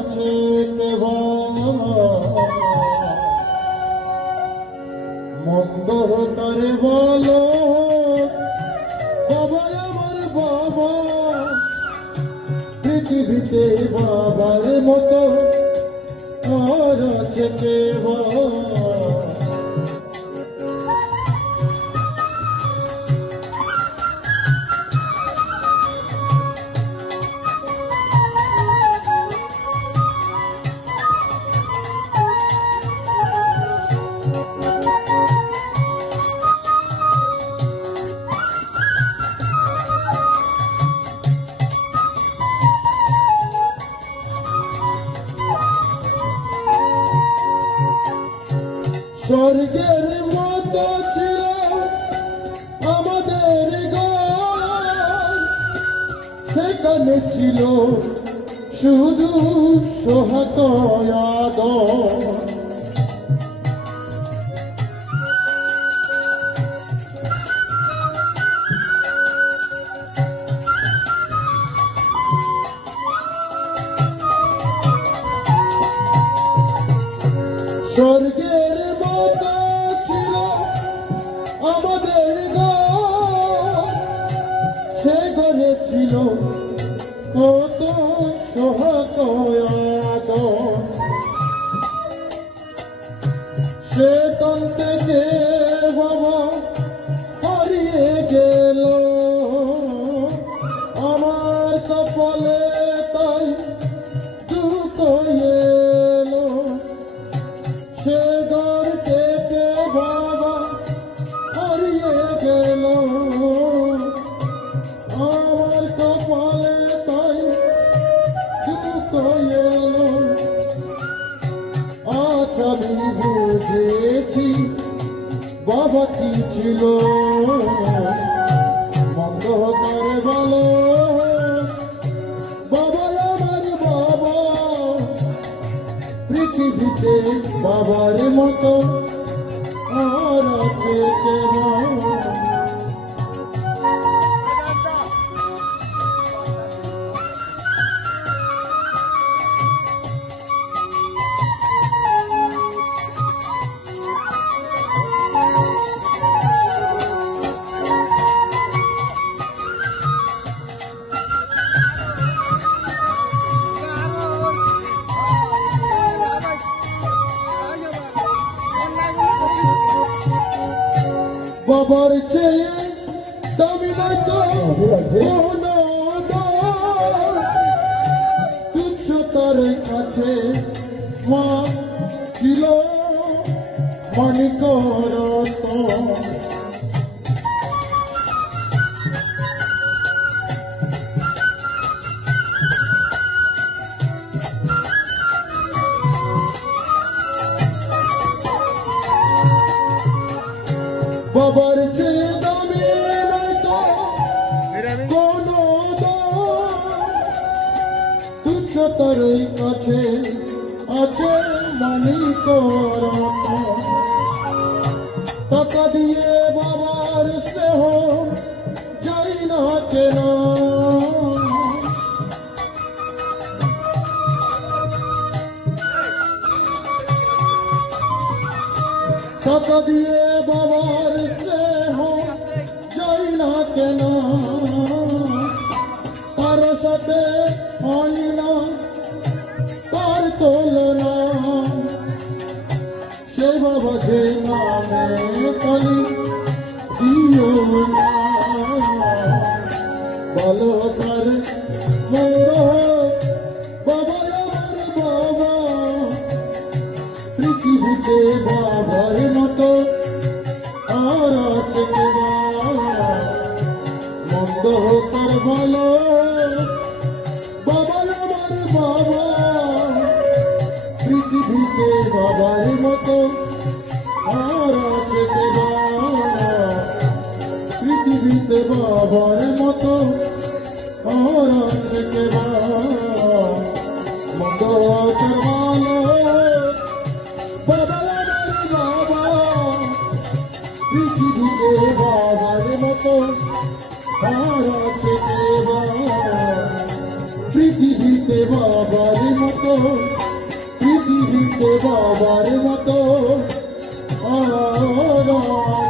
আছে মন্দ করে বলো বাবা আমার বাবা, পৃথিবীতে বাবার মতো আর আছে কেবল। স্বর্গের মতো ছিল আমাদের ঘর, সেখানে ছিল শুধু সোহাগ আদর। স্বর্গের মতো ছিল আমাদের ঘর, সে ঘরে ছিল কত সোহাগ আদর। সে তন থেকে বাবা হারিয়ে গেল আমার কপালে, তাই দুঃখ এলো। সে ঘর থেকে বাবা হারিয়ে গেল আমার কপালে, তাই দুঃখ এলো। আজ আমি বুঝেছি বাবা কি ছিল মন্দ করে বলো বাবা আমার বাবা, পৃথিবীতে বাবার মতো আর আছে কেবল। বাবার চেয়ে দামি নাই তো কোনো তুচ্ছ তার কাছে মা ছিল মানিক রতন। বাবার চেয়ে দামি নাই তো কোনো তুচ্ছ তার কাছে আছে মানিক রতন। টাকা দিয়ে বাবার স্নেহ যাই না কেন, টাকা দিয়ে বাবার স্নেহ যাই না কেন, তার সাথে হয় না তার তুলনা। সেই বাবা যে নামে কালি দিও না, বলো তার মন্দ বাবা আমার বাবা, পৃথিবীতে বাবার মতো আর আছে কেবল। মন্দ তার ভালো বাবা আমার বাবা, পৃথিবীতে বাবার মতো আর আছে কেবল। পৃথিবীতে বাবার মতো আর আছে কেবল। মন্দ তার ভালো বাবা আমার বাবা, পৃথিবীতে বাবার মতো আর আছে কেবল। পৃথিবীতে বাবার মতো পৃথিবীতে বাবার মতো আর